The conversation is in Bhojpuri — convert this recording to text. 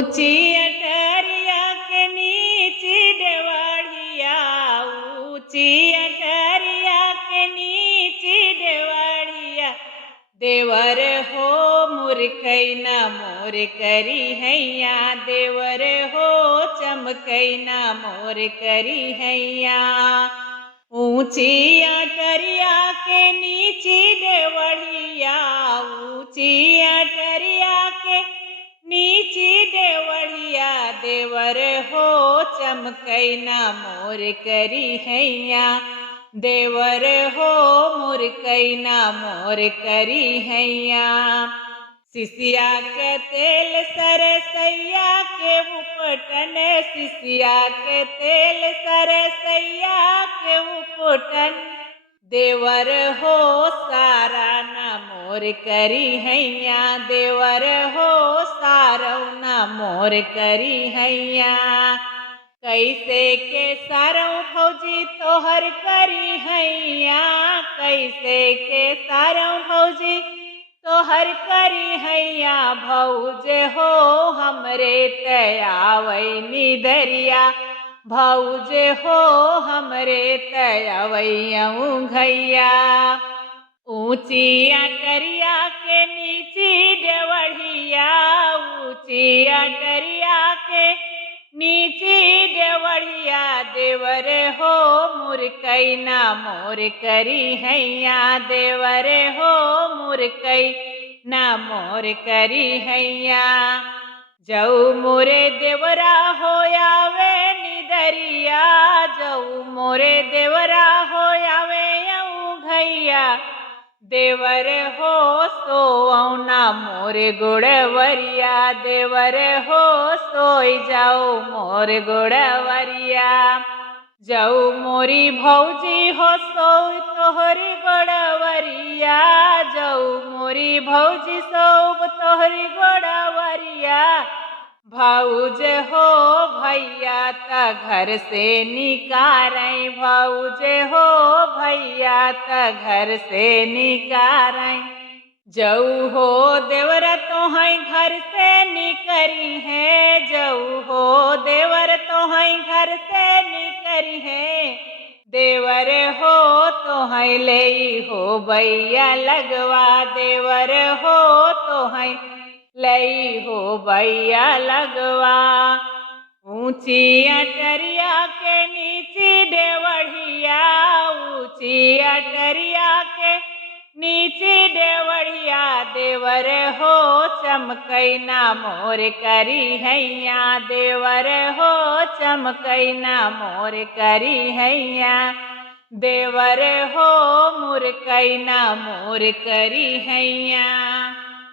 ऊंची अटरिया के नीची देवड़िया, ऊंची अटरिया के नीची देवड़िया। देवर हो मुरकैना मोर करी हैया, देवर हो चमकैना मोर करी हैया। ऊंची अटरिया के नीची देवड़िया, ऊंची अटरिया के नीची देवड़िया। देवर हो चमकैना मोर करी हैया, देवर हो मुरकैना मोर करी हैया। सिसिया के तेल सरसैया के उपटन, सिसिया के तेल सरसैया के उपटन। देवर हो सारा ना मोर करी हैया, देवर हो सारौना मोर करी हैया। कैसे के सारौ भौजी तोहर करी हैया, कैसे के सारौ भौजी तोहर करी हैया। भौज हो हमरे तयावै निदरिया, भौज हो हमरे तयवैयऊ घैया। ऊंची अटरिया के नीची देवड़िया, ऊंची अटरिया के नीची देवड़िया। देवर हो मुरकैना मोर करी हैया, देवर हो मुरकैना मोर करी हैया। जऊ मोरे देवरा हो आवे निदरिया, जऊ मोरे देवरा हो आवे यऊ घैया। देवर हो सोवना मोर गोड़वरिया, देवर हो सोई जाओ मोर गोड़वरिया। जऊ मोरी भौजी हो सोई तोहरी गोड़वरिया, जऊ मोरी भौजी सोब तोहरी गोड़वरिया। भौज हो भैया त घर से निकारै, भौज हो भैया त घर से निकारै। जऊ हो देवर तोहै घर से निकरी है, जऊ हो देवर तोहै घर से निकरी है। देवर हो तोहै लेई हो बैया लगवा, देवर हो तोहै लई हो बैया लगवा। ऊंची अटरिया के नीची देवड़िया, ऊंची अटरिया के नीची देवड़िया। देवर हो चमकैना मोर करी हैया, देवर हो चमकैना मोर करी हैया। देवर हो मुरकैना मोर करी हैया।